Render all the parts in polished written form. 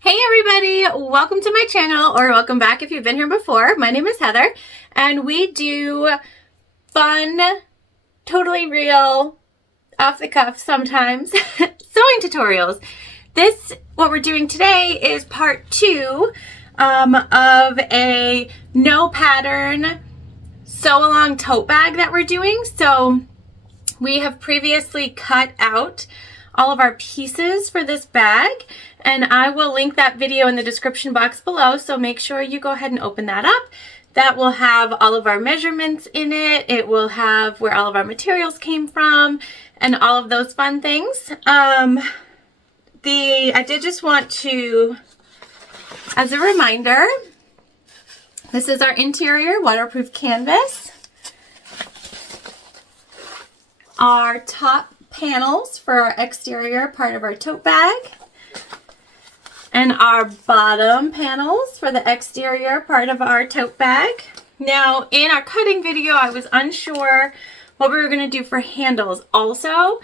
Hey everybody, welcome to my channel, or welcome back if you've been here before. My name is Heather, and we do fun, totally real, off the cuff sometimes, sewing tutorials. What we're doing today is part 2 of a no pattern sew along tote bag that we're doing. So we have previously cut out all of our pieces for this bag, and I will link that video in the description box below, so make sure you go ahead and open that up. That will have all of our measurements in it. It will have where all of our materials came from and all of those fun things. I did just want to, as a reminder, this is our interior waterproof canvas. Our top panels for our exterior part of our tote bag, and our bottom panels for the exterior part of our tote bag. Now, in our cutting video, I was unsure what we were going to do for handles. Also,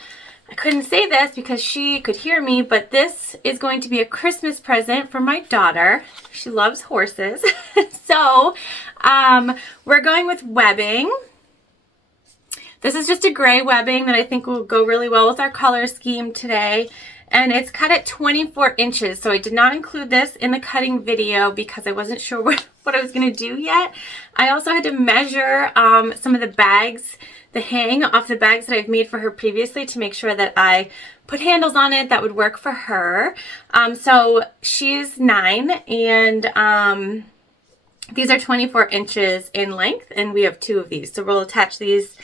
I couldn't say this because she could hear me, but this is going to be a Christmas present for my daughter. She loves horses. So we're going with webbing. This is just a gray webbing that I think will go really well with our color scheme today. And it's cut at 24 inches. So I did not include this in the cutting video because I wasn't sure what I was going to do yet. I also had to measure some of the bags, the hang off the bags that I've made for her previously, to make sure that I put handles on it that would work for her. So she's 9, and these are 24 inches in length, and we have 2 of these. So we'll attach these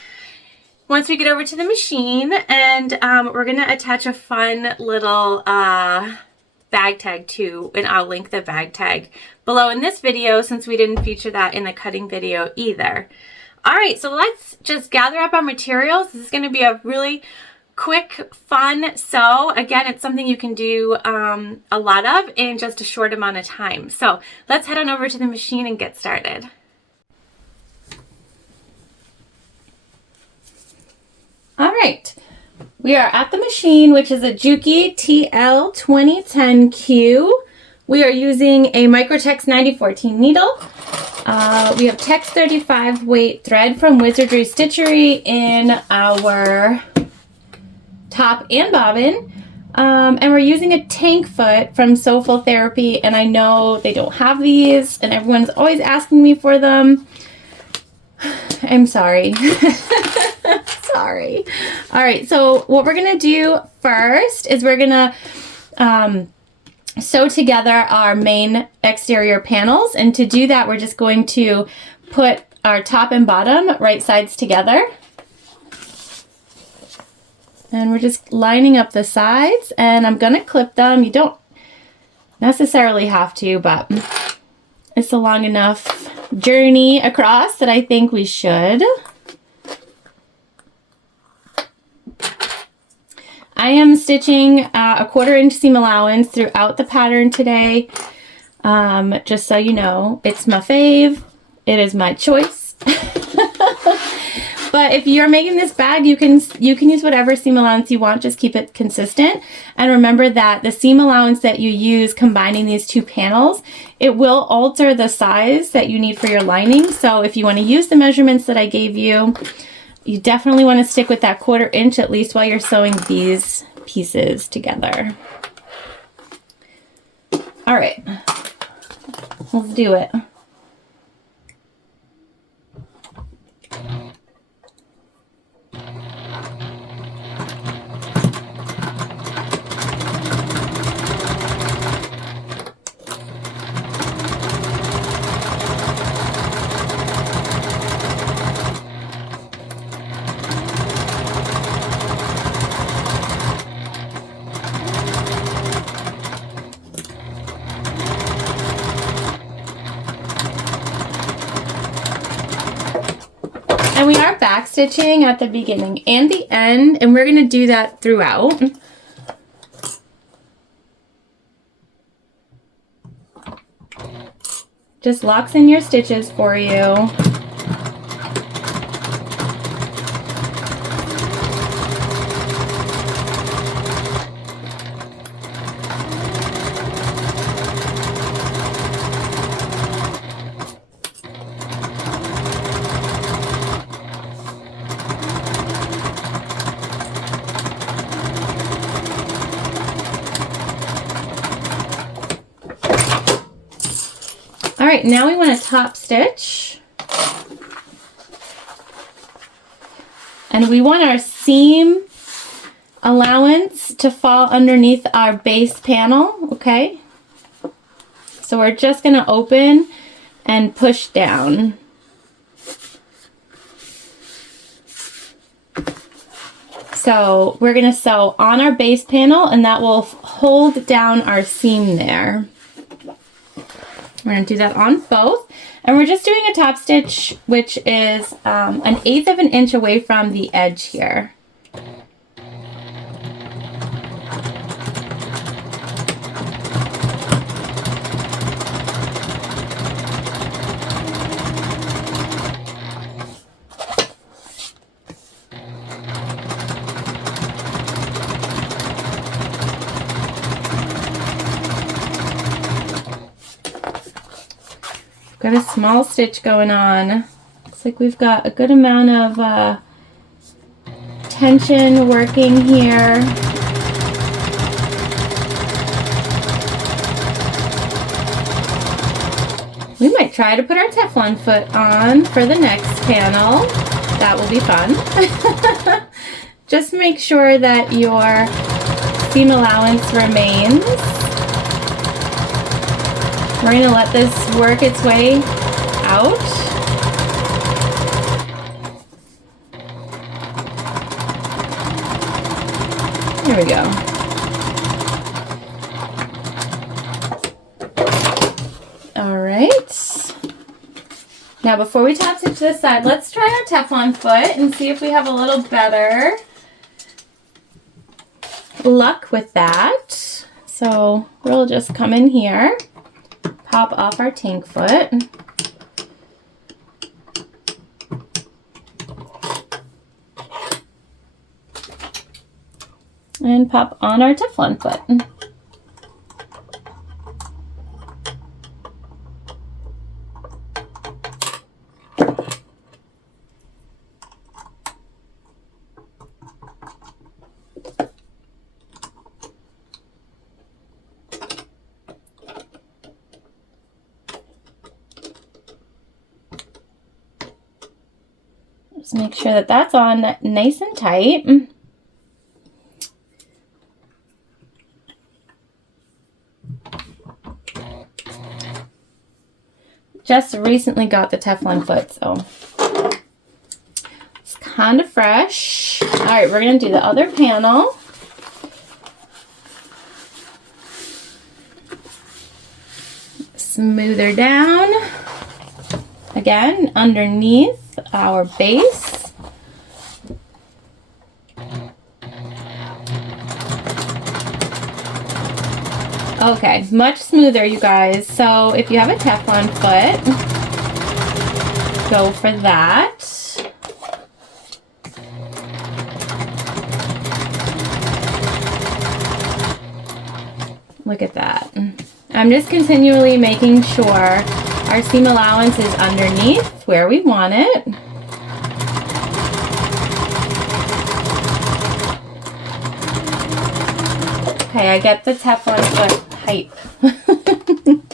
once we get over to the machine, and we're going to attach a fun little bag tag too, and I'll link the bag tag below in this video since we didn't feature that in the cutting video either. All right, so let's just gather up our materials. This is going to be a really quick, fun sew. Again, it's something you can do a lot of in just a short amount of time. So let's head on over to the machine and get started. All right, we are at the machine, which is a Juki TL 2010Q. We are using a Microtex 9014 needle. We have Tex 35 weight thread from Wizardry Stitchery in our top and bobbin. And we're using a tank foot from Soulful Therapy, and I know they don't have these, and everyone's always asking me for them. I'm sorry. Sorry. All right, so what we're going to do first is we're going to sew together our main exterior panels, and to do that, we're just going to put our top and bottom right sides together. And we're just lining up the sides, and I'm going to clip them. You don't necessarily have to, but it's a long enough journey across that I think we should. I am stitching a 1/4 inch seam allowance throughout the pattern today. Just so you know, it's my fave. It is my choice. But if you're making this bag, you can use whatever seam allowance you want. Just keep it consistent. And remember that the seam allowance that you use combining these 2 panels, it will alter the size that you need for your lining. So if you want to use the measurements that I gave you, you definitely want to stick with that 1/4 inch at least while you're sewing these pieces together. All right, let's do it. And we are back stitching at the beginning and the end, and we're going to do that throughout. Just locks in your stitches for you. right, now we want to top stitch. And we want our seam allowance to fall underneath our base panel, okay? So we're just going to open and push down. So we're going to sew on our base panel, and that will hold down our seam there. We're going to do that on both. And we're just doing a top stitch, which is 1/8 of an inch away from the edge here. Got a small stitch going on. Looks like we've got a good amount of tension working here. We might try to put our Teflon foot on for the next panel. That will be fun. Just make sure that your seam allowance remains. We're going to let this work its way out. There we go. All right. Now before we top stitch this side, let's try our Teflon foot and see if we have a little better luck with that. So we'll just come in here. Pop off our tank foot. And pop on our Teflon foot. Just make sure that that's on nice and tight. Just recently got the Teflon foot, so it's kind of fresh. All right, we're going to do the other panel. Smoother down. Again, underneath our base. Okay, much smoother, you guys. So if you have a Teflon foot, go for that. Look at that. I'm just continually making sure our seam allowance is underneath where we want it. Okay, I get the Teflon foot hype.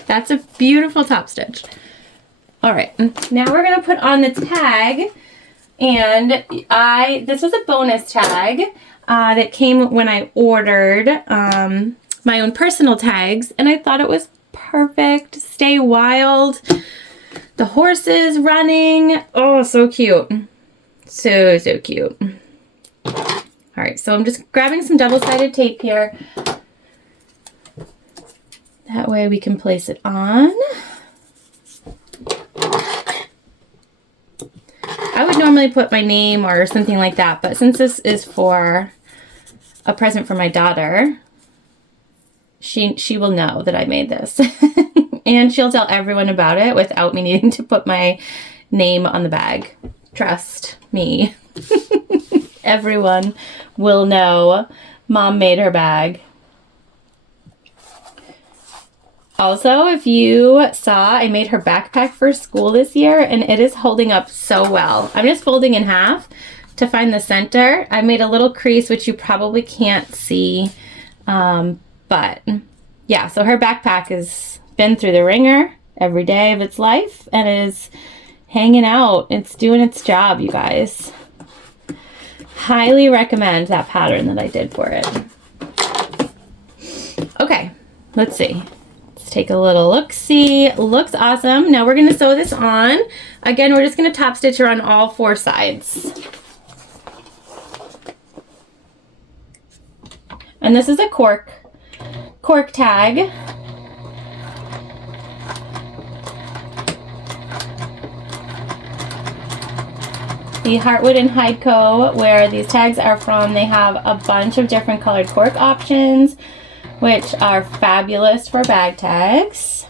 That's a beautiful top stitch. All right, now we're gonna put on the tag, and this was a bonus tag that came when I ordered my own personal tags, and I thought it was perfect. Stay wild. The horses running. Oh, so cute. So cute. All right, so I'm just grabbing some double-sided tape here. That way we can place it on. I would normally put my name or something like that, but since this is for a present for my daughter, she will know that I made this. And she'll tell everyone about it without me needing to put my name on the bag. Trust me. Everyone will know Mom made her bag. Also, if you saw, I made her backpack for school this year, and it is holding up so well. I'm just folding in half to find the center. I made a little crease, which you probably can't see, but yeah, so her backpack has been through the ringer, every day of its life and is hanging out. It's doing its job, you guys. Highly recommend that pattern that I did for it. Okay, let's see. Let's take a little look-see. Looks awesome. Now we're going to sew this on. Again, we're just going to top stitch her on all 4 sides. And this is a cork tag. The Heartwood and Hide Co., where these tags are from, they have a bunch of different colored cork options, which are fabulous for bag tags.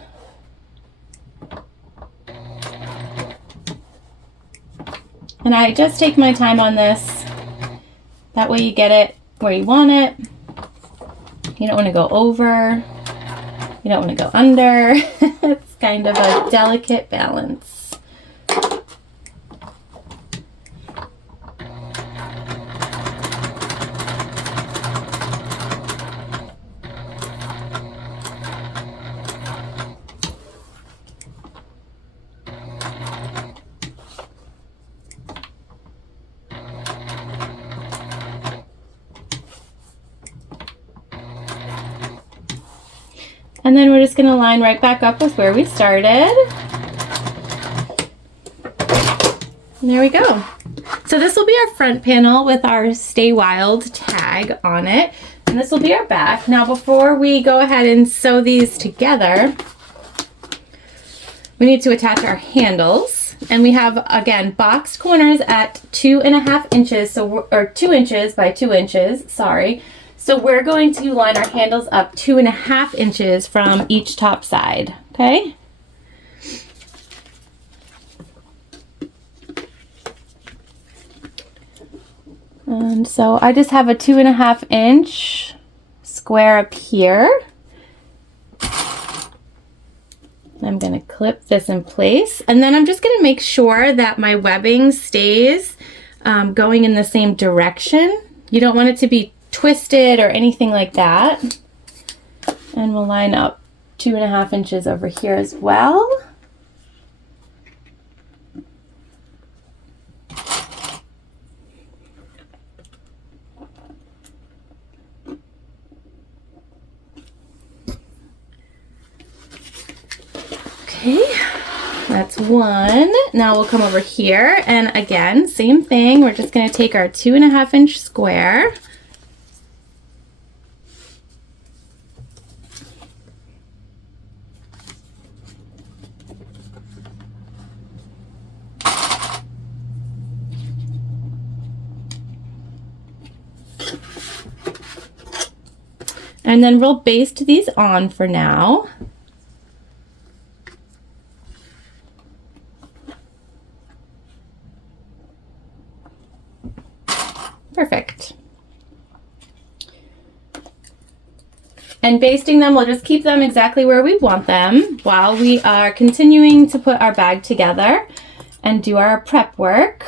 And I just take my time on this. That way you get it where you want it. You don't want to go over. You don't want to go under. It's kind of a delicate balance. And then we're just going to line right back up with where we started. And there we go. So this will be our front panel with our Stay Wild tag on it. And this will be our back. Now before we go ahead and sew these together, we need to attach our handles. And we have, again, boxed corners at 2.5 inches, or 2 inches by 2 inches, sorry. So we're going to line our handles up 2.5 inches from each top side, okay? And so I just have a 2.5 inch square up here. I'm going to clip this in place, and then I'm just going to make sure that my webbing stays going in the same direction. You don't want it to be twisted or anything like that. And we'll line up 2.5 inches over here as well. Okay, that's one. Now we'll come over here, and again, same thing. We're just going to take our 2.5 inch square. And then we'll baste these on for now. Perfect. And basting them, we'll just keep them exactly where we want them while we are continuing to put our bag together and do our prep work.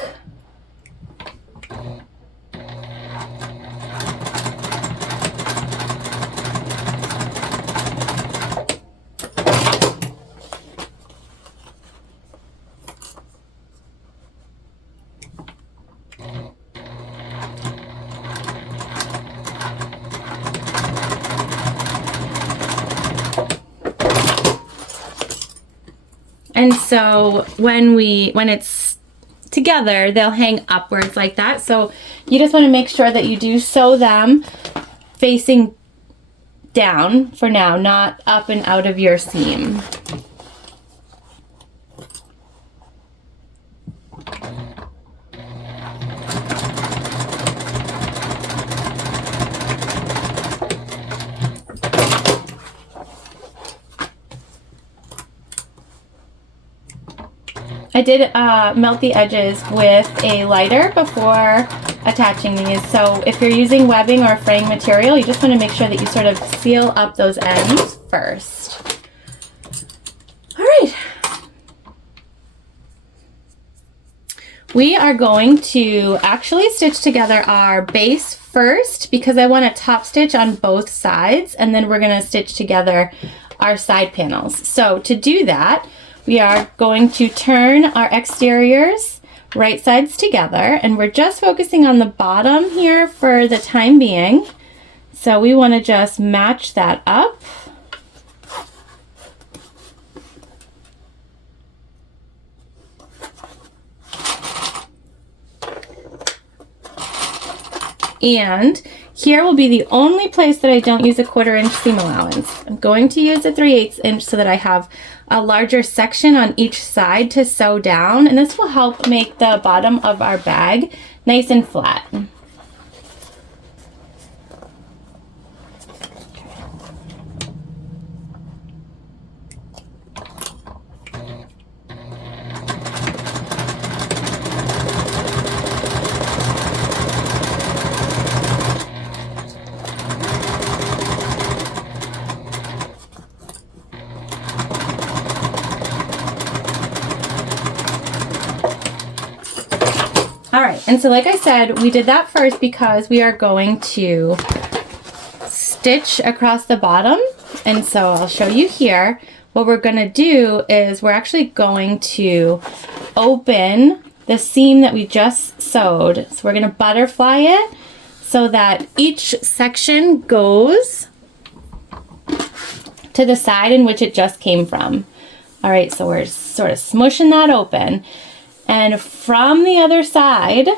And so when it's together, they'll hang upwards like that. So you just want to make sure that you do sew them facing down for now, not up and out of your seam. I did melt the edges with a lighter before attaching these. So if you're using webbing or fraying material, you just want to make sure that you sort of seal up those ends first. All right. We are going to actually stitch together our base first because I want to top stitch on both sides, and then we're going to stitch together our side panels. So to do that, we are going to turn our exteriors right sides together, and we're just focusing on the bottom here for the time being. So we want to just match that up. And here will be the only place that I don't use a 1/4 inch seam allowance. I'm going to use a 3/8 inch so that I have a larger section on each side to sew down, and this will help make the bottom of our bag nice and flat. All right, and so like I said, we did that first because we are going to stitch across the bottom. And so I'll show you here. What we're gonna do is we're actually going to open the seam that we just sewed. So we're gonna butterfly it so that each section goes to the side in which it just came from. All right, so we're sort of smushing that open. And from the other side,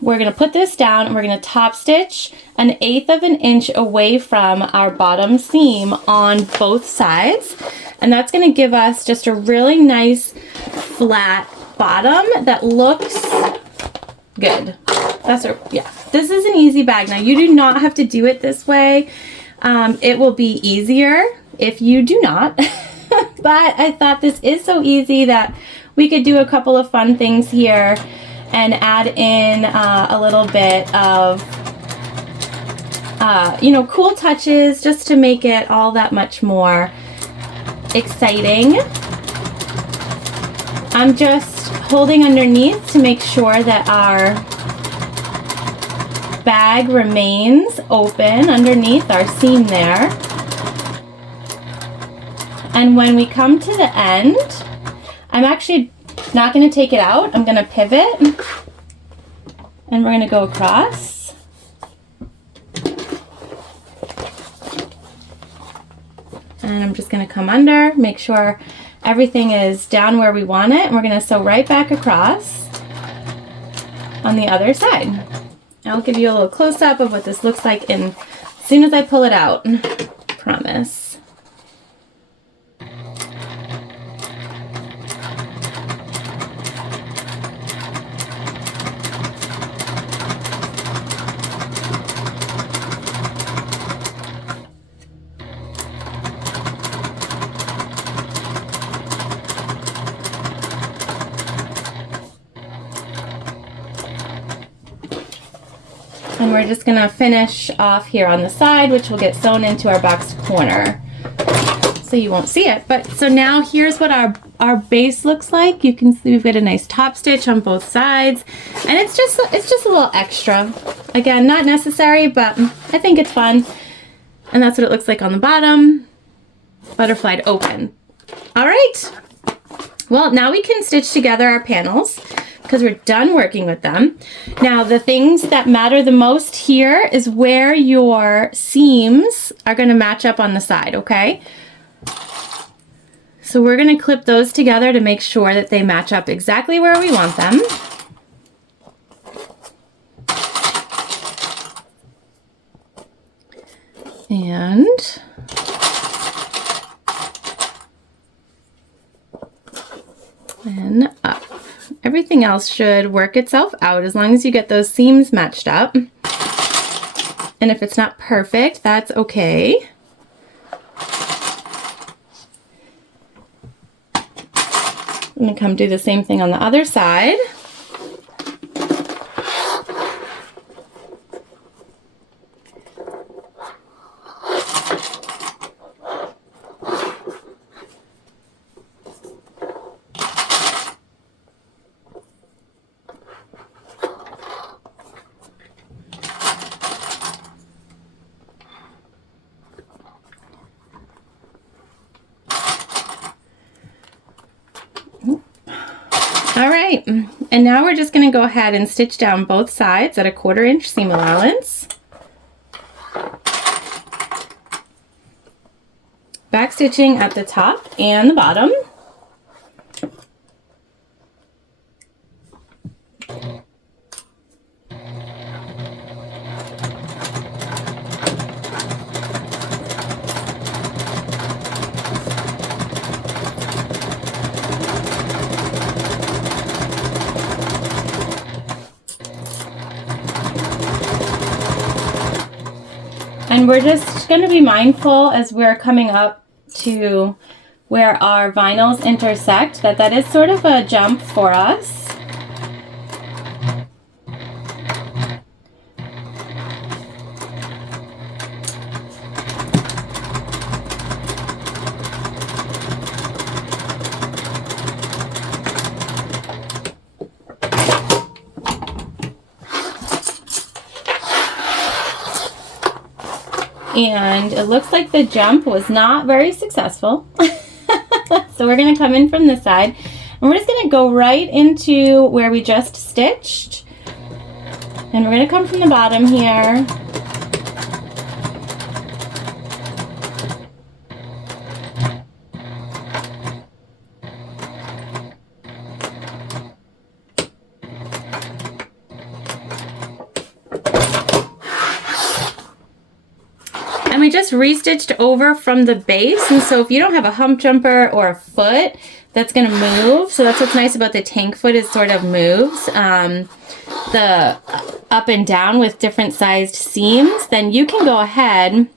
we're gonna put this down and we're gonna top stitch 1/8 of an inch away from our bottom seam on both sides. And that's gonna give us just a really nice flat bottom that looks good. Yeah, this is an easy bag. Now you do not have to do it this way. It will be easier if you do not. But I thought this is so easy that we could do a couple of fun things here and add in a little bit of, you know, cool touches just to make it all that much more exciting. I'm just holding underneath to make sure that our bag remains open underneath our seam there. And when we come to the end, I'm actually not going to take it out. I'm going to pivot and we're going to go across. And I'm just going to come under, make sure everything is down where we want it. And we're going to sew right back across on the other side. I'll give you a little close-up of what this looks like as soon as I pull it out. Promise. And we're just gonna finish off here on the side, which will get sewn into our boxed corner. So you won't see it. But so now here's what our base looks like. You can see we've got a nice top stitch on both sides. And it's just a little extra. Again, not necessary, but I think it's fun. And that's what it looks like on the bottom. Butterflied open. All right. Well, now we can stitch together our panels, because we're done working with them. Now the things that matter the most here is where your seams are gonna match up on the side, okay? So we're gonna clip those together to make sure that they match up exactly where we want them. And up. Everything else should work itself out as long as you get those seams matched up. And if it's not perfect, that's okay. I'm gonna come do the same thing on the other side. All right, and now we're just going to go ahead and stitch down both sides at a 1/4 inch seam allowance. Back stitching at the top and the bottom. And we're just going to be mindful as we're coming up to where our vinyls intersect that is sort of a jump for us. And it looks like the jump was not very successful. So we're going to come in from this side, and we're just going to go right into where we just stitched. And we're going to come from the bottom here. And we just restitched over from the base, and so if you don't have a hump jumper or a foot that's going to move, so that's what's nice about the tank foot, is sort of moves the up and down with different sized seams, then you can go ahead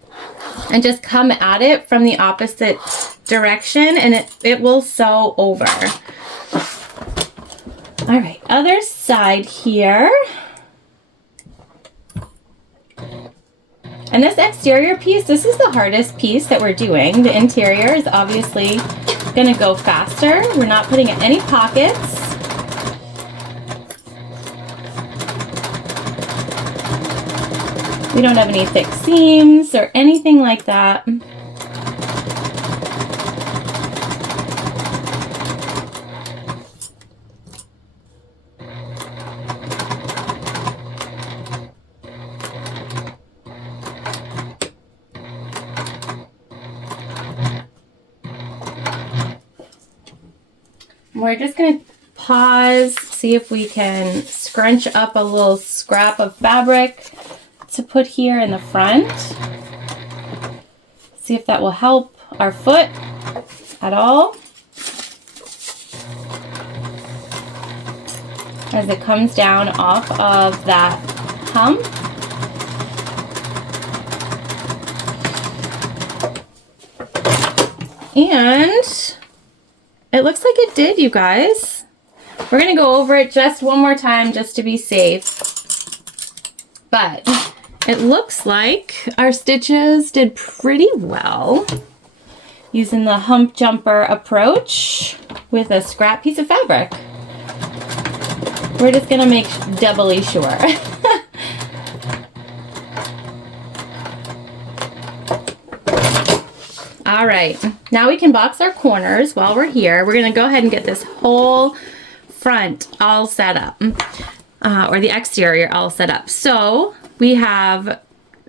and just come at it from the opposite direction, and it will sew over. All right, other side here. And this exterior piece, this is the hardest piece that we're doing. The interior is obviously gonna go faster. We're not putting in any pockets. We don't have any thick seams or anything like that. We're just going to pause, see if we can scrunch up a little scrap of fabric to put here in the front. See if that will help our foot at all as it comes down off of that hump. And it looks like it did, you guys. We're going to go over it just one more time just to be safe. But it looks like our stitches did pretty well using the hump jumper approach with a scrap piece of fabric. We're just going to make doubly sure. All right, now we can box our corners while we're here. We're gonna go ahead and get this whole front all set up, or the exterior all set up. So we have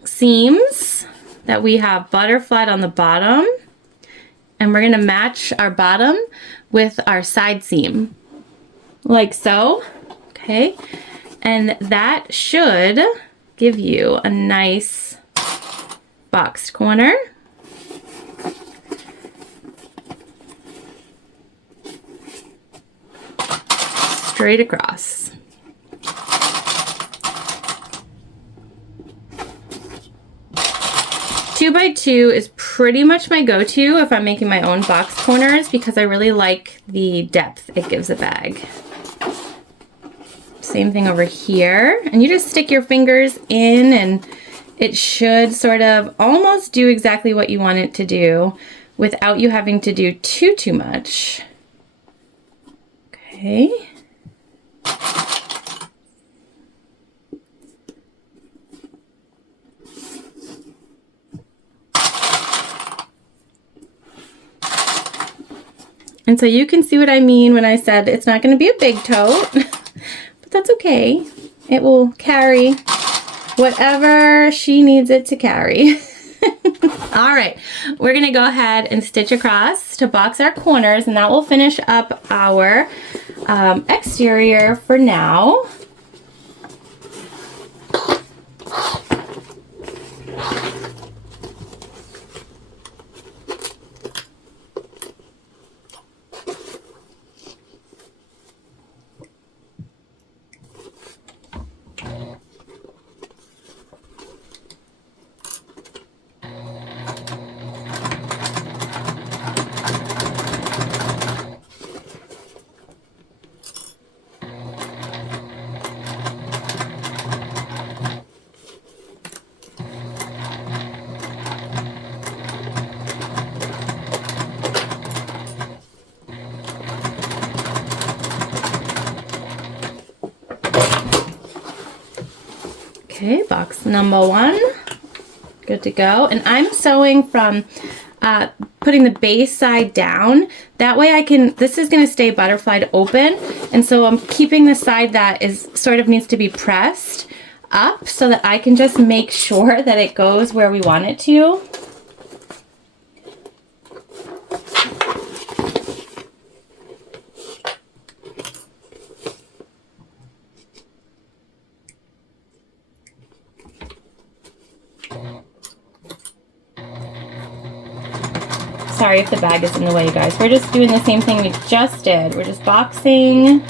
seams that we have butterflied on the bottom, and we're gonna match our bottom with our side seam, like so, okay? And that should give you a nice boxed corner. Straight across. Two by two is pretty much my go-to if I'm making my own box corners because I really like the depth it gives a bag. Same thing over here. And you just stick your fingers in and it should sort of almost do exactly what you want it to do without you having to do too much. Okay. And so you can see what I mean when I said it's not going to be a big tote, but that's okay. It will carry whatever she needs it to carry. All right, we're going to go ahead and stitch across to box our corners, and that will finish up our exterior for now. Okay, box number 1, good to go. And I'm sewing from putting the base side down. That way I can, this is going to stay butterflied open, and so I'm keeping the side that is sort of needs to be pressed up so that I can just make sure that it goes where we want it to. Sorry if the bag is in the way, you guys. We're just doing the same thing we just did. We're just boxing.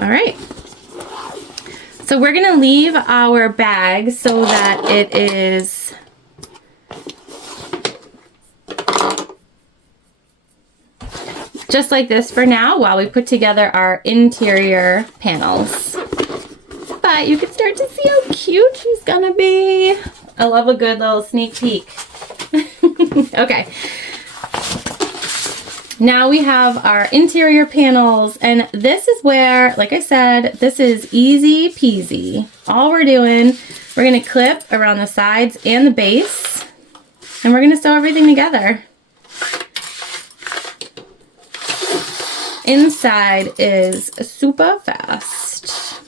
All right. So we're going to leave our bag so that it is just like this for now while we put together our interior panels. But you can start to see how cute she's gonna be. I love a good little sneak peek. Okay. Now we have our interior panels, and this is where, like I said, this is easy peasy. All we're doing, we're gonna clip around the sides and the base, and we're gonna sew everything together. Inside is super fast.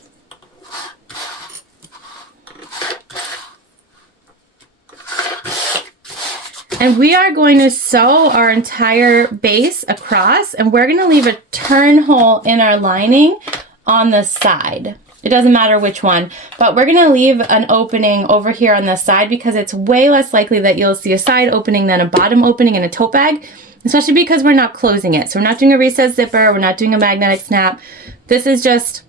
And we are going to sew our entire base across, and we're going to leave a turn hole in our lining on the side. It doesn't matter which one, but we're going to leave an opening over here on the side because it's way less likely that you'll see a side opening than a bottom opening in a tote bag. Especially because we're not closing it. So we're not doing a recessed zipper, we're not doing a magnetic snap. This is just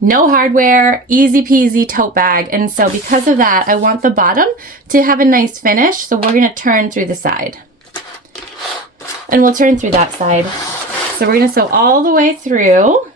no hardware, easy peasy tote bag. And so because of that, I want the bottom to have a nice finish. So we're gonna turn through the side. And we'll turn through that side. So we're gonna sew all the way through.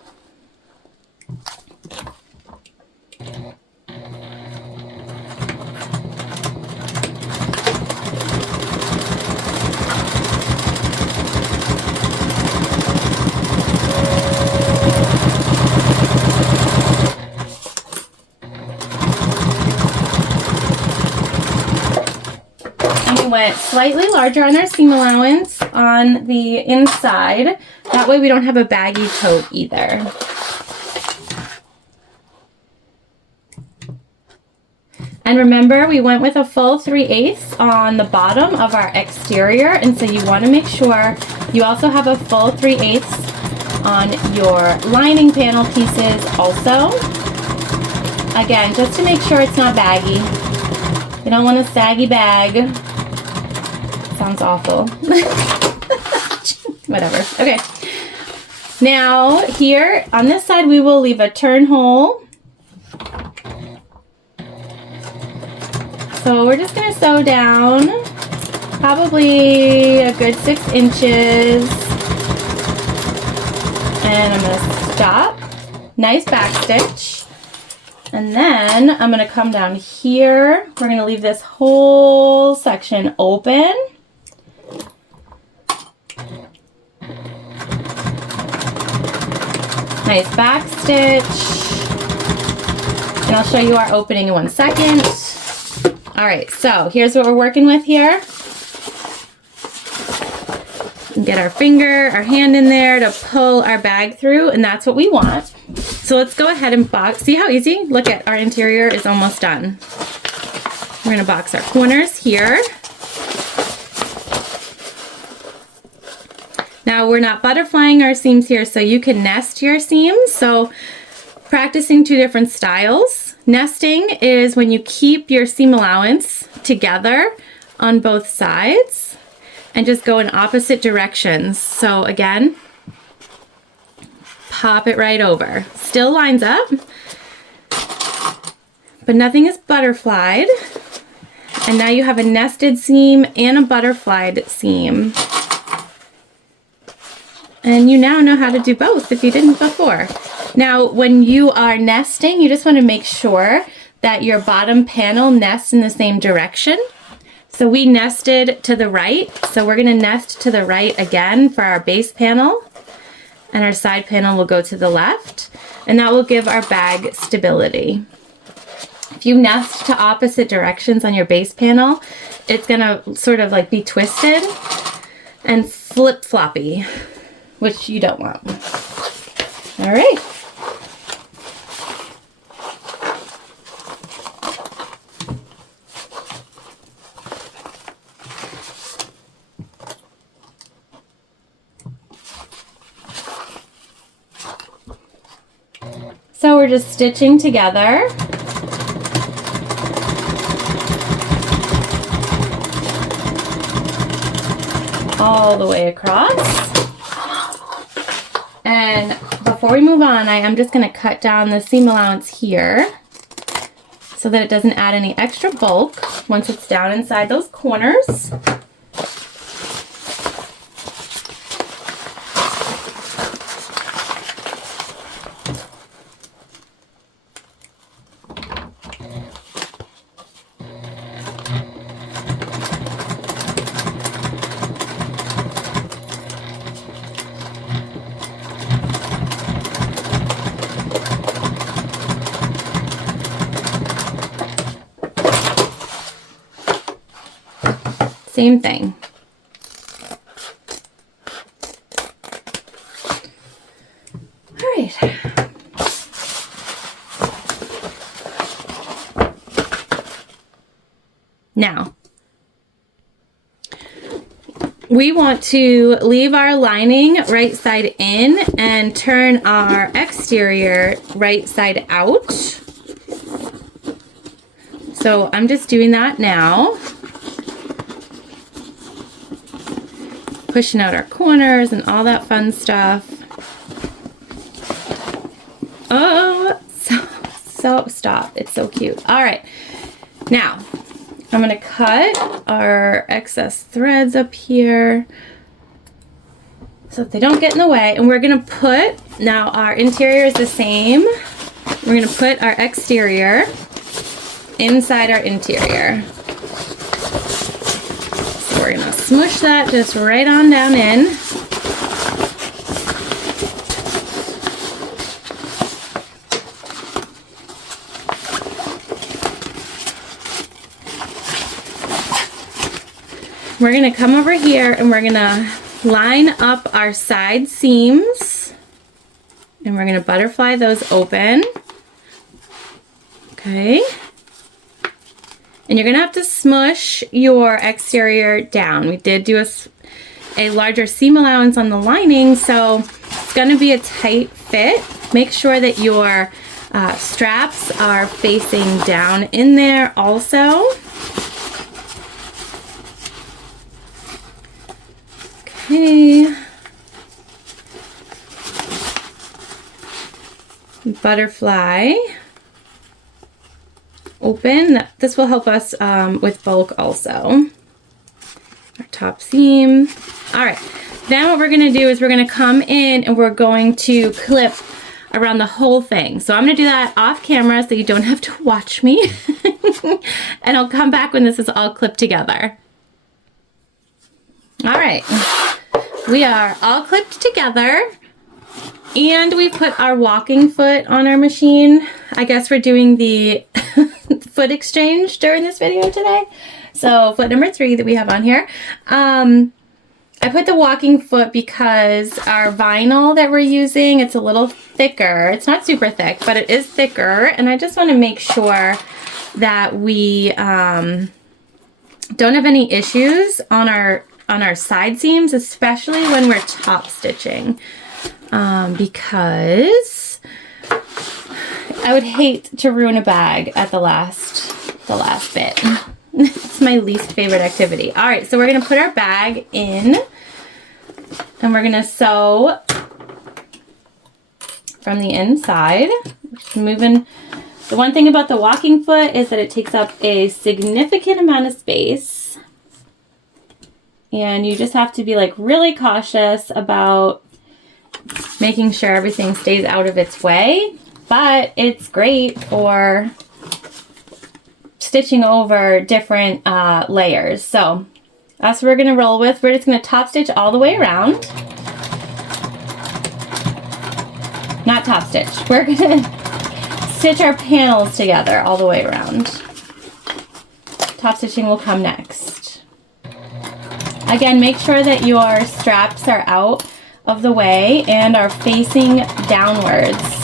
Went slightly larger on our seam allowance on the inside. That way we don't have a baggy tote either. And remember, we went with a full 3/8 on the bottom of our exterior, and so you want to make sure you also have a full 3/8 on your lining panel pieces also. Again, just to make sure it's not baggy. You don't want a saggy bag. Sounds awful. Whatever. Okay. Now here on this side we will leave a turn hole. So we're just going to sew down probably a good 6 inches. And I'm going to stop. Nice back stitch. And then I'm going to come down here. We're going to leave this whole section open. Nice back stitch. And I'll show you our opening in 1 second. All right, so here's what we're working with here. Get our finger, our hand in there to pull our bag through, and that's what we want. So let's go ahead and box. See how easy? Look at our interior is almost done. We're gonna box our corners here. Now we're not butterflying our seams here, so you can nest your seams. So practicing 2 different styles. Nesting is when you keep your seam allowance together on both sides and just go in opposite directions. So again, pop it right over. Still lines up, but nothing is butterflied. And now you have a nested seam and a butterflied seam. And you now know how to do both if you didn't before. Now, when you are nesting, you just want to make sure that your bottom panel nests in the same direction. So we nested to the right, so we're going to nest to the right again for our base panel. And our side panel will go to the left, and that will give our bag stability. If you nest to opposite directions on your base panel, it's going to sort of like be twisted and flip-floppy, which you don't want. All right. So we're just stitching together. All the way across. And before we move on, I am just going to cut down the seam allowance here so that it doesn't add any extra bulk once it's down inside those corners. Same thing. All right. Now, we want to leave our lining right side in and turn our exterior right side out. So I'm just doing that now. Pushing out our corners and all that fun stuff. Oh, so stop. It's so cute. All right. Now, I'm going to cut our excess threads up here so that they don't get in the way. And we're going to put, now our interior is the same. We're going to put our exterior inside our interior. We're going to smush that just right on down in. We're going to come over here and we're going to line up our side seams and we're going to butterfly those open. Okay. And you're going to have to smush your exterior down. We did do a larger seam allowance on the lining, so it's going to be a tight fit. Make sure that your straps are facing down in there also. Okay. Butterfly. Open. This will help us with bulk also. Our top seam. All right. Then what we're going to do is we're going to come in and we're going to clip around the whole thing. So I'm going to do that off camera so you don't have to watch me. And I'll come back when this is all clipped together. All right. We are all clipped together. And we put our walking foot on our machine. I guess we're doing the foot exchange during this video today. So foot number 3 that we have on here. I put the walking foot because our vinyl that we're using, it's a little thicker. It's not super thick, but it is thicker. And I just want to make sure that we don't have any issues on our side seams, especially when we're top stitching. Because I would hate to ruin a bag at the last bit. It's my least favorite activity. All right, so we're gonna put our bag in and we're gonna sew from the inside. Just moving. The one thing about the walking foot is that it takes up a significant amount of space. And you just have to be like really cautious about making sure everything stays out of its way. But it's great for stitching over different layers. So that's what we're going to roll with. We're just going to top stitch all the way around. Not top stitch. We're going to stitch our panels together all the way around. Top stitching will come next. Again, make sure that your straps are out of the way and are facing downwards.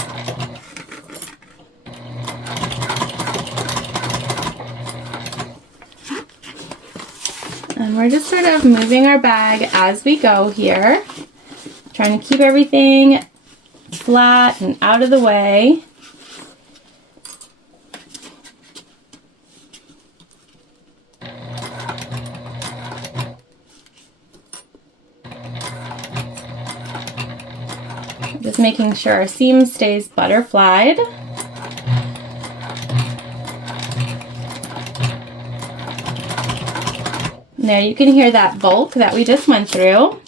And we're just sort of moving our bag as we go here, trying to keep everything flat and out of the way. Just making sure our seam stays butterflied. Now you can hear that bulk that we just went through.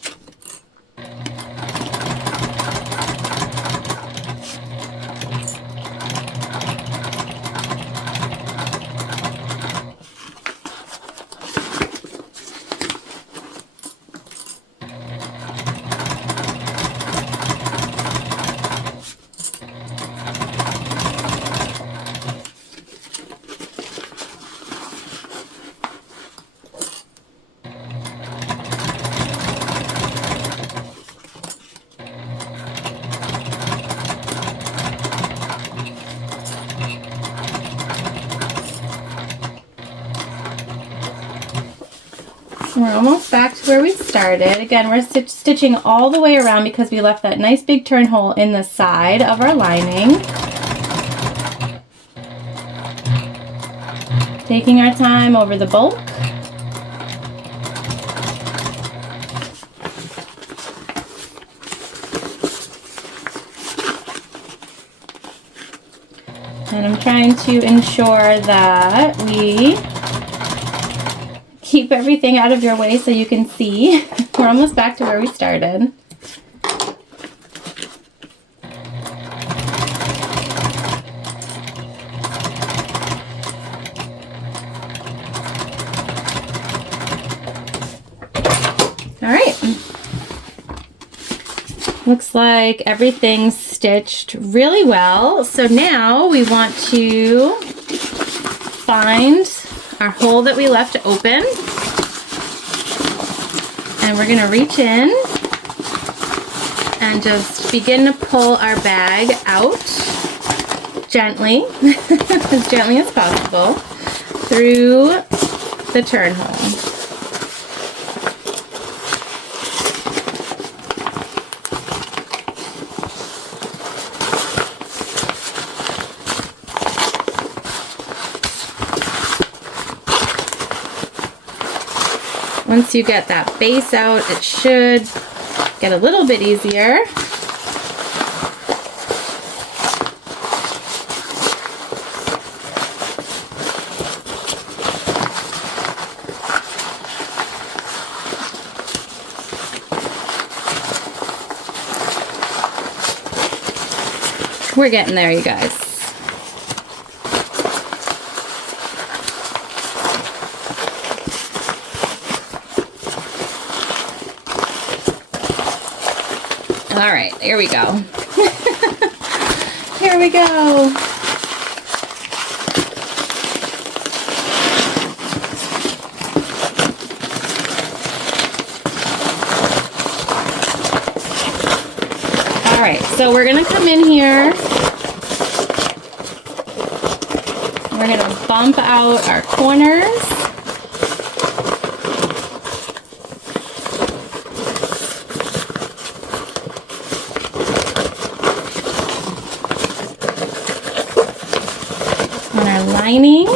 We're almost back to where we started. Again, we're stitching all the way around because we left that nice big turn hole in the side of our lining. Taking our time over the bulk. And I'm trying to ensure that we keep everything out of your way so you can see. We're almost back to where we started. All right. Looks like everything's stitched really well. So now we want to find our hole that we left open, and we're going to reach in and just begin to pull our bag out gently, as gently as possible, through the turn hole. Once you get that base out, it should get a little bit easier. We're getting there, you guys. All right, here we go. Here we go. So we're gonna come in here. We're gonna bump out our corners. On our lining.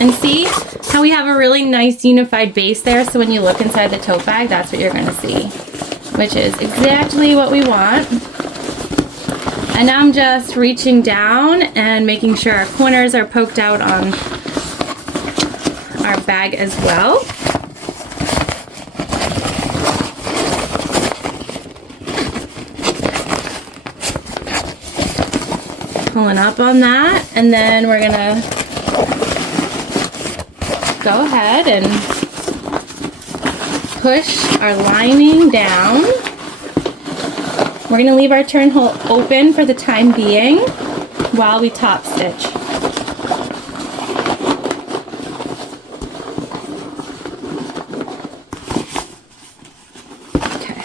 And see how we have a really nice unified base there? So when you look inside the tote bag, that's what you're gonna see, which is exactly what we want. And now I'm just reaching down and making sure our corners are poked out on our bag as well. Pulling up on that, and then we're gonna go ahead and push our lining down. We're going to leave our turn hole open for the time being while we top stitch. Okay.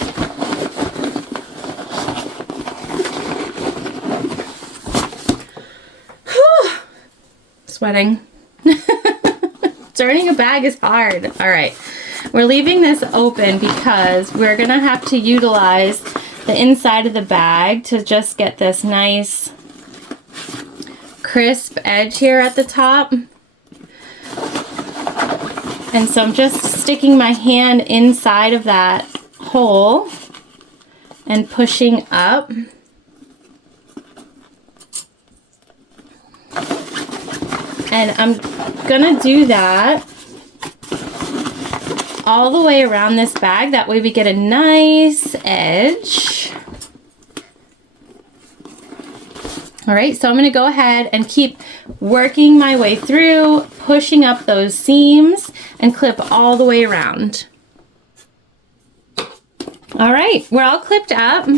Whew. Sweating. Turning a bag is hard. All right. We're leaving this open because we're going to have to utilize the inside of the bag to just get this nice crisp edge here at the top. And so I'm just sticking my hand inside of that hole and pushing up. And I'm gonna do that all the way around this bag. That way we get a nice edge. All right, so I'm gonna go ahead and keep working my way through, pushing up those seams and clip all the way around. All right, we're all clipped up.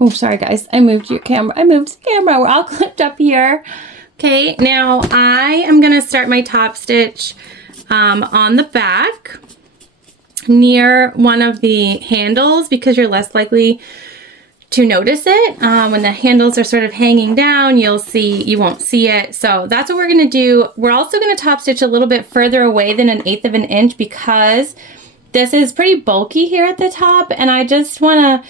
Oh, sorry guys, I moved your camera. I moved the camera. We're all clipped up here. Okay, now I am gonna start my top stitch on the back near one of the handles because you're less likely to notice it. When the handles are sort of hanging down, you won't see it. So that's what we're gonna do. We're also gonna top stitch a little bit further away than 1/8 of an inch because this is pretty bulky here at the top, and I just wanna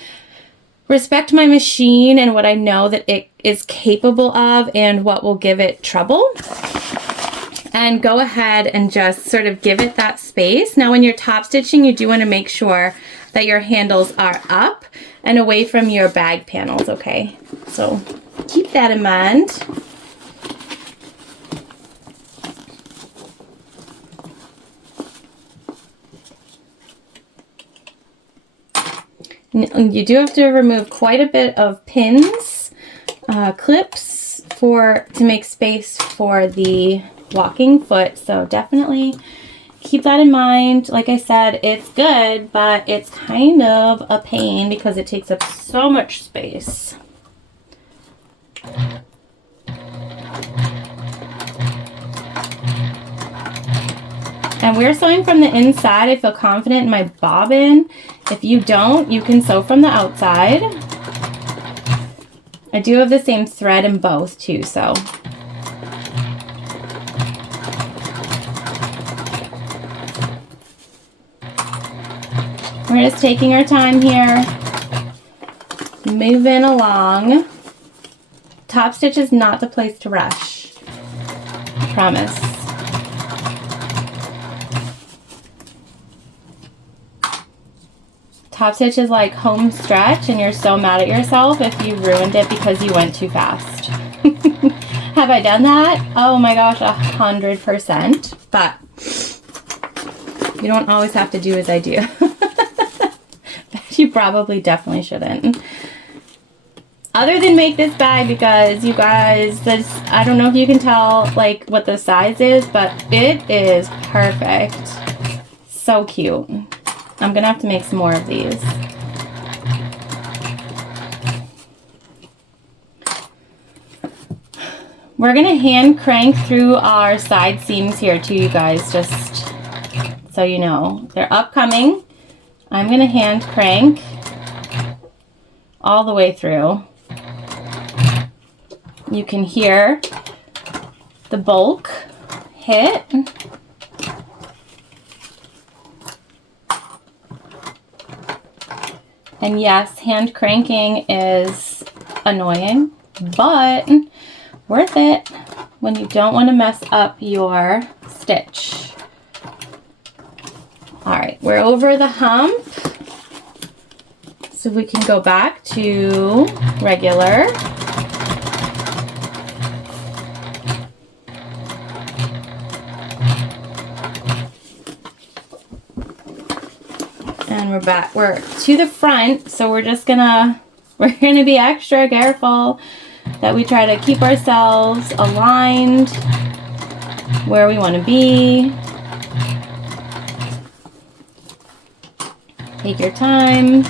respect my machine and what I know that it is capable of and what will give it trouble. And go ahead and just sort of give it that space. Now when you're top stitching, you do want to make sure that your handles are up and away from your bag panels, okay? So keep that in mind. You do have to remove quite a bit of pins, clips to make space for the walking foot, so definitely keep that in mind. Like I said, it's good, but it's kind of a pain because it takes up so much space. And we're sewing from the inside. I feel confident in my bobbin. If you don't, you can sew from the outside. I do have the same thread in both too, so. We're just taking our time here, moving along. Top stitch is not the place to rush, I promise. Top stitch is like home stretch, and you're so mad at yourself if you ruined it because you went too fast. Have I done that? Oh my gosh, 100%. But you don't always have to do as I do. You probably definitely shouldn't. Other than make this bag because you guys, this, I don't know if you can tell like what the size is, but it is perfect. So cute. I'm gonna have to make some more of these. We're gonna hand crank through our side seams here too, you guys, just so you know. They're upcoming. I'm gonna hand crank all the way through. You can hear the bulk hit. And yes, hand cranking is annoying, but worth it when you don't want to mess up your stitch. All right, we're over the hump, so we can go back to regular. And we're back, we're to the front, so we're gonna be extra careful that we try to keep ourselves aligned where we want to be. Take your time.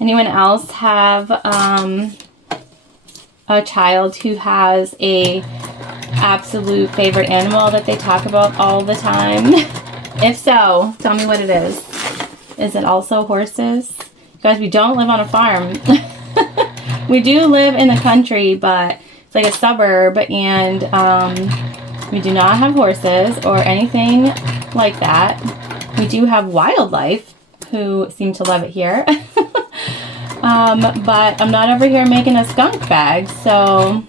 Anyone else have a child who has a absolute favorite animal that they talk about all the time? If so, tell me what it is. Is it also horses? Guys, we don't live on a farm. We do live in the country, but it's like a suburb, and we do not have horses or anything like that. We do have wildlife who seem to love it here. But I'm not over here making a skunk bag, so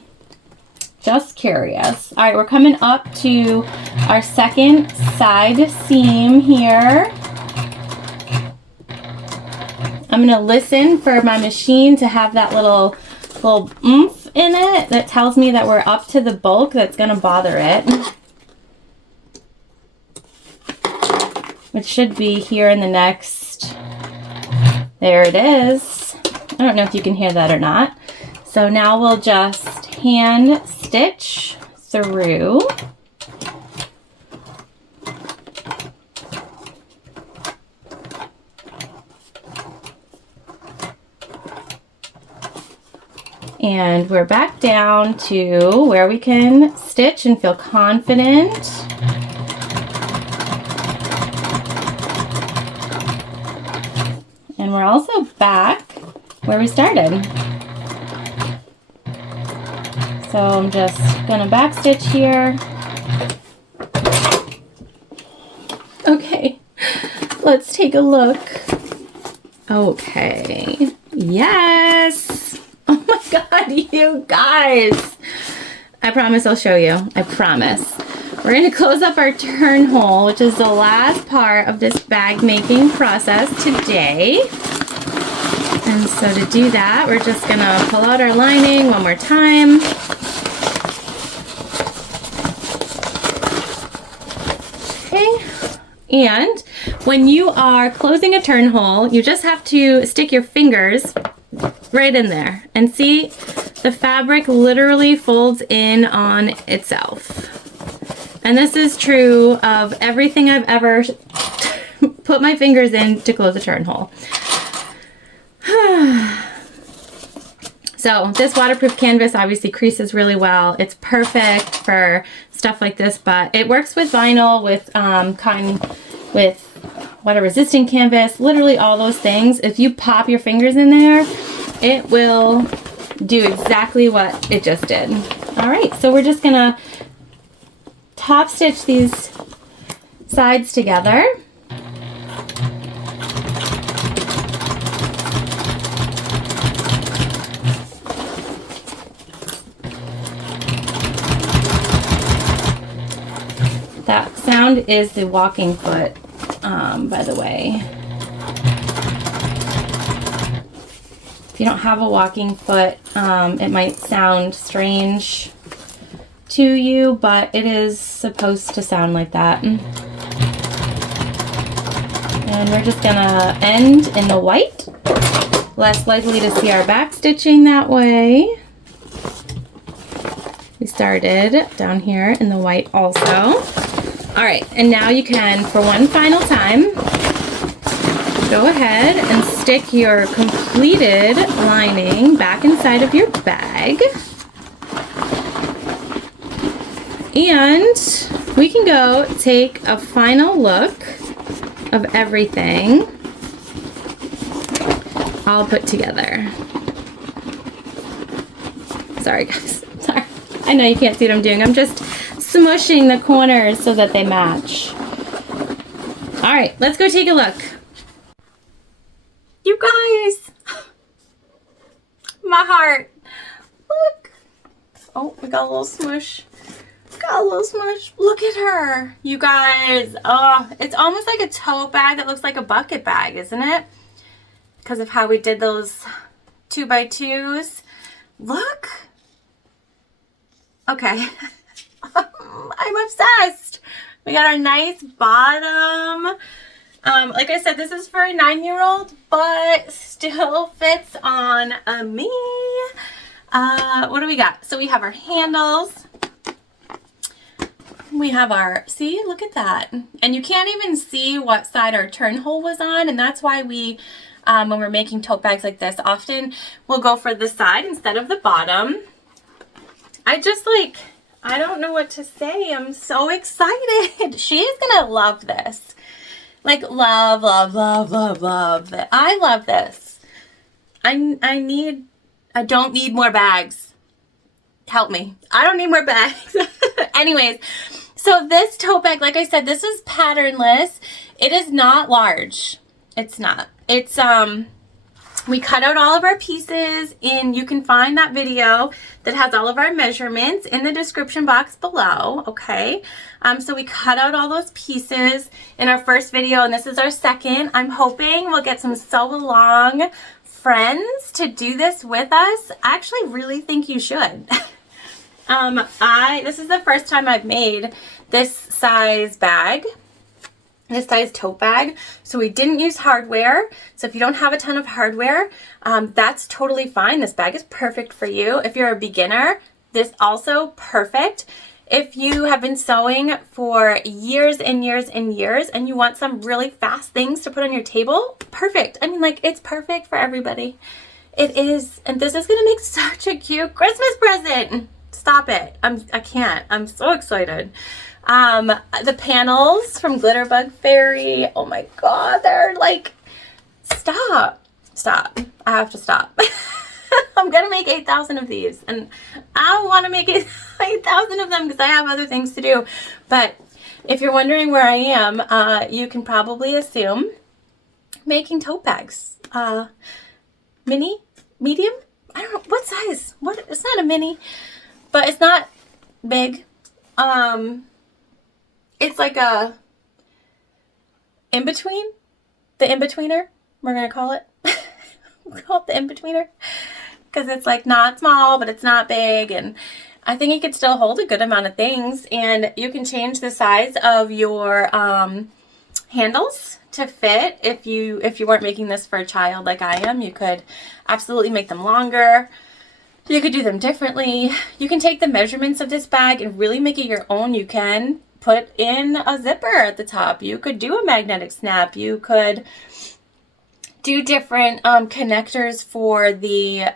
just curious. All right, we're coming up to our second side seam here. I'm gonna listen for my machine to have that little oomph in it that tells me that we're up to the bulk that's gonna bother it. Which should be here in the next, there it is. I don't know if you can hear that or not. So now we'll just hand stitch through. And we're back down to where we can stitch and feel confident. And we're also back where we started. So I'm just gonna back stitch here. Okay, let's take a look. Okay, yes. Oh my God, you guys. I promise I'll show you, I promise. We're gonna close up our turn hole, which is the last part of this bag making process today. And so to do that, we're just gonna pull out our lining one more time. Okay, and when you are closing a turn hole, you just have to stick your fingers right in there and see the fabric literally folds in on itself. And this is true of everything I've ever put my fingers in to close a turn hole. So this waterproof canvas obviously creases really well. It's perfect for stuff like this, but it works with vinyl, with cotton, with water resistant canvas, literally all those things. If you pop your fingers in there, it will do exactly what it just did. All right, so we're just gonna top stitch these sides together. That sound is the walking foot, by the way. If you don't have a walking foot, it might sound strange to you, but it is supposed to sound like that. And we're just gonna end in the white. Less likely to see our back stitching that way. We started down here in the white also. All right, and now you can, for one final time, go ahead and stick your completed lining back inside of your bag. And we can go take a final look of everything all put together. Sorry guys, sorry. I know you can't see what I'm doing. I'm just smushing the corners so that they match. All right, let's go take a look. You guys, my heart, look. Oh, we got a little smush. Got a little smush. Look at her, you guys. Oh, it's almost like a tote bag that looks like a bucket bag, isn't it? Because of how we did those 2x2s. Look. Okay. I'm obsessed. We got our nice bottom. Like I said, this is for a 9-year-old, but still fits on me. What do we got? So we have our handles. We have our, see, look at that. And you can't even see what side our turn hole was on. And that's why we, when we're making tote bags like this, often we'll go for the side instead of the bottom. I just like, I don't know what to say. I'm so excited. She is gonna love this. Like love, love, love, love, love. I love this. I don't need more bags. Help me. I don't need more bags. Anyways, so this tote bag, like I said, this is patternless. It is not large. It's not. It's, we cut out all of our pieces, and you can find that video that has all of our measurements in the description box below, okay? So we cut out all those pieces in our first video, and this is our second. I'm hoping we'll get some sew-along friends to do this with us. I actually really think you should. This is the first time I've made this size bag. This size tote bag. So we didn't use hardware. So if you don't have a ton of hardware, that's totally fine. This bag is perfect for you. If you're a beginner, this also perfect. If you have been sewing for years and years and years and you want some really fast things to put on your table, perfect. I mean, like, it's perfect for everybody. It is. And this is going to make such a cute Christmas present. Stop it. I can't. I'm so excited. The panels from Glitterbug Fairy. Oh my God. They're like, stop. I have to stop. I'm going to make 8,000 of these, and I want to make 8,000 of them because I have other things to do. But if you're wondering where I am, you can probably assume making tote bags. Mini, medium, I don't know, what size? What? It's not a mini, but it's not big. It's like a in-between, the in-betweener, we're going to call it. We'll call it the in-betweener because it's like not small, but it's not big. And I think it could still hold a good amount of things. And you can change the size of your handles to fit. If you weren't making this for a child like I am, you could absolutely make them longer. You could do them differently. You can take the measurements of this bag and really make it your own. You can put in a zipper at the top. You could do a magnetic snap. You could do different connectors for the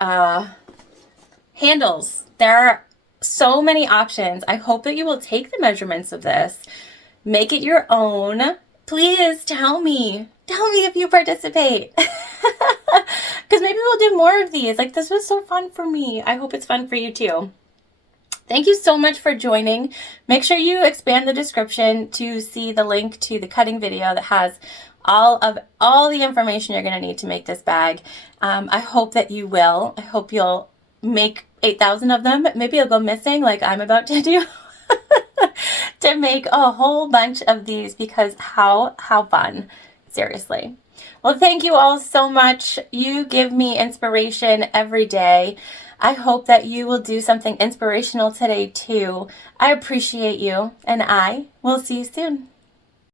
handles. There are so many options. I hope that you will take the measurements of this, make it your own. Please tell me if you participate. Because maybe we'll do more of these. Like, this was so fun for me. I hope it's fun for you too. Thank you so much for joining. Make sure you expand the description to see the link to the cutting video that has all the information you're going to need to make this bag. I hope that you will. I hope you'll make 8,000 of them. Maybe you'll go missing like I'm about to do to make a whole bunch of these, because how fun. Seriously. Well, thank you all so much. You give me inspiration every day. I hope that you will do something inspirational today too. I appreciate you, and I will see you soon.